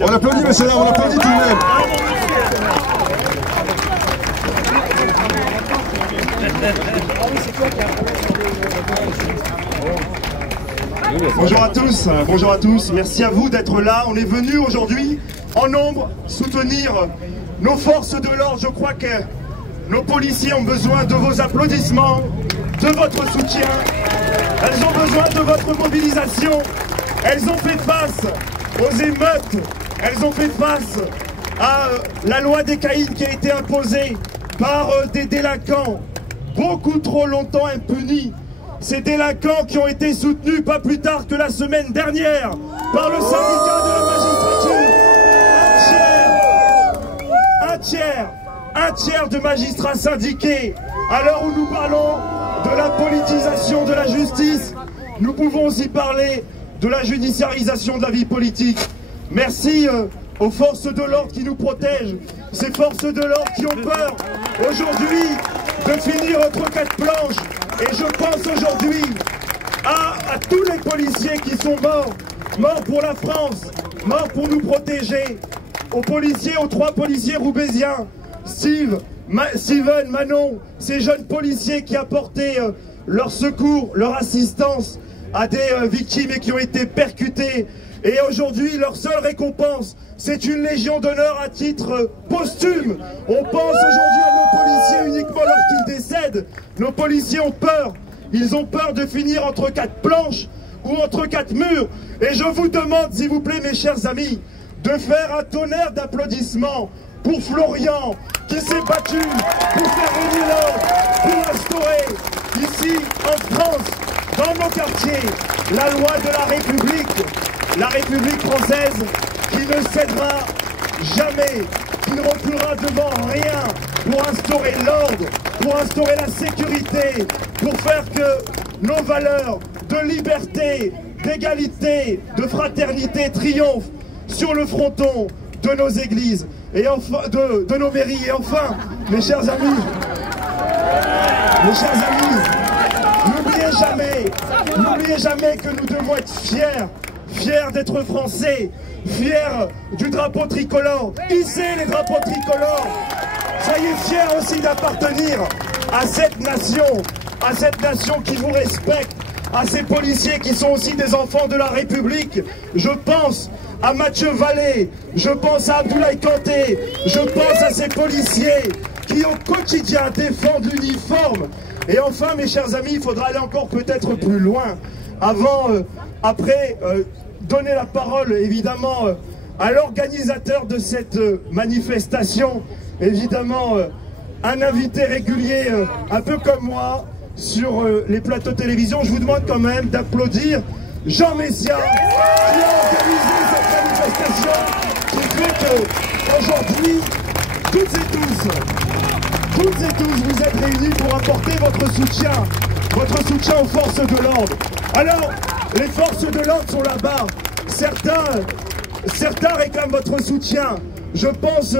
On applaudit, monsieur là, on applaudit tout de même. Bonjour à tous, merci à vous d'être là. On est venu aujourd'hui en nombre soutenir nos forces de l'ordre. Je crois que nos policiers ont besoin de vos applaudissements, de votre soutien. Elles ont besoin de votre mobilisation. Elles ont fait face aux émeutes. Elles ont fait face à la loi des caïds qui a été imposée par des délinquants beaucoup trop longtemps impunis. Ces délinquants qui ont été soutenus pas plus tard que la semaine dernière par le syndicat de la magistrature. Un tiers de magistrats syndiqués. À l'heure où nous parlons de la politisation de la justice, nous pouvons aussi parler de la judiciarisation de la vie politique. Merci aux forces de l'ordre qui nous protègent, ces forces de l'ordre qui ont peur aujourd'hui de finir entre quatre planches. Et je pense aujourd'hui à tous les policiers qui sont morts pour la France, morts pour nous protéger, aux policiers, aux 3 policiers roubaisiens, Steven, Manon, ces jeunes policiers qui apportaient leur secours, leur assistance à des victimes et qui ont été percutés. Et aujourd'hui, leur seule récompense, c'est une légion d'honneur à titre posthume. On pense aujourd'hui à nos policiers uniquement lorsqu'ils décèdent. Nos policiers ont peur. Ils ont peur de finir entre 4 planches ou entre 4 murs. Et je vous demande, s'il vous plaît, mes chers amis, de faire un tonnerre d'applaudissements pour Florian, qui s'est battu pour faire venir l'ordre, pour instaurer ici, en France, dans nos quartiers, la loi de la République française, qui ne cédera jamais, qui ne reculera devant rien pour instaurer l'ordre, pour instaurer la sécurité, pour faire que nos valeurs de liberté, d'égalité, de fraternité triomphent sur le fronton de nos églises et enfin de nos mairies. Et enfin, mes chers amis, n'oubliez jamais que nous devons être fiers d'être français, fiers du drapeau tricolore. Hissez les drapeaux tricolores. Soyez fiers aussi d'appartenir à cette nation qui vous respecte, à ces policiers qui sont aussi des enfants de la République. Je pense à Mathieu Vallée, je pense à Abdoulaye Kanté, je pense à ces policiers qui au quotidien défendent l'uniforme. Et enfin, mes chers amis, il faudra aller encore peut-être plus loin après donner la parole évidemment à l'organisateur de cette manifestation, évidemment un invité régulier un peu comme moi sur les plateaux de télévision. Je vous demande quand même d'applaudir Jean Messia qui a organisé cette manifestation, qui fait qu'aujourd'hui, toutes et tous, vous êtes réunis pour apporter votre soutien aux forces de l'ordre. Alors, les forces de l'ordre sont là-bas. Certains réclament votre soutien. Je pense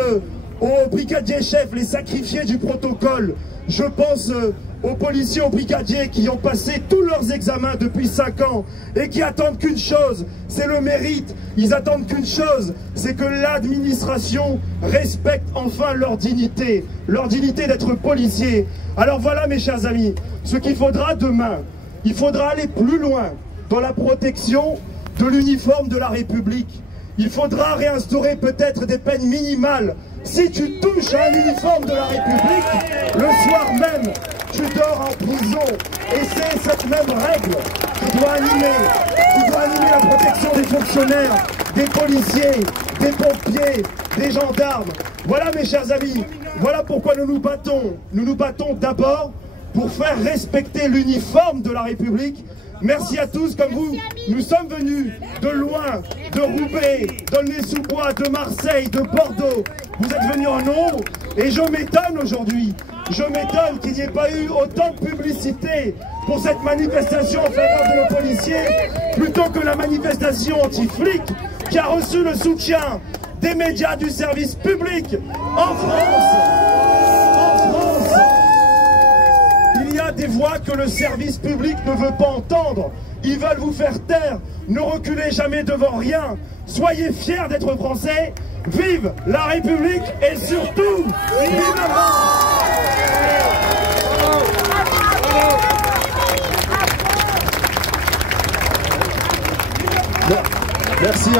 aux brigadiers chefs, les sacrifiés du protocole. Je pense aux policiers, aux brigadiers qui ont passé tous leurs examens depuis 5 ans et qui attendent qu'une chose, c'est le mérite. Ils attendent qu'une chose, c'est que l'administration respecte enfin leur dignité d'être policier. Alors voilà, mes chers amis, ce qu'il faudra demain, il faudra aller plus loin dans la protection de l'uniforme de la République. Il faudra réinstaurer peut-être des peines minimales. Si tu touches à un uniforme de la République, le soir même, tu dors en prison. Et c'est cette même règle qui doit animer la protection des fonctionnaires, des policiers, des pompiers, des gendarmes. Voilà, mes chers amis, voilà pourquoi nous nous battons. Nous nous battons d'abord pour faire respecter l'uniforme de la République. Merci à tous, comme vous, nous sommes venus de loin, de Roubaix, d'Aulnay-sous-Bois, de Marseille, de Bordeaux. Vous êtes venus en nombre et je m'étonne aujourd'hui. Je m'étonne qu'il n'y ait pas eu autant de publicité pour cette manifestation en faveur de nos policiers, plutôt que la manifestation anti-flic qui a reçu le soutien des médias du service public en France. Il y a des voix que le service public ne veut pas entendre. Ils veulent vous faire taire. Ne reculez jamais devant rien. Soyez fiers d'être français. Vive la République et surtout, vive la France! Merci.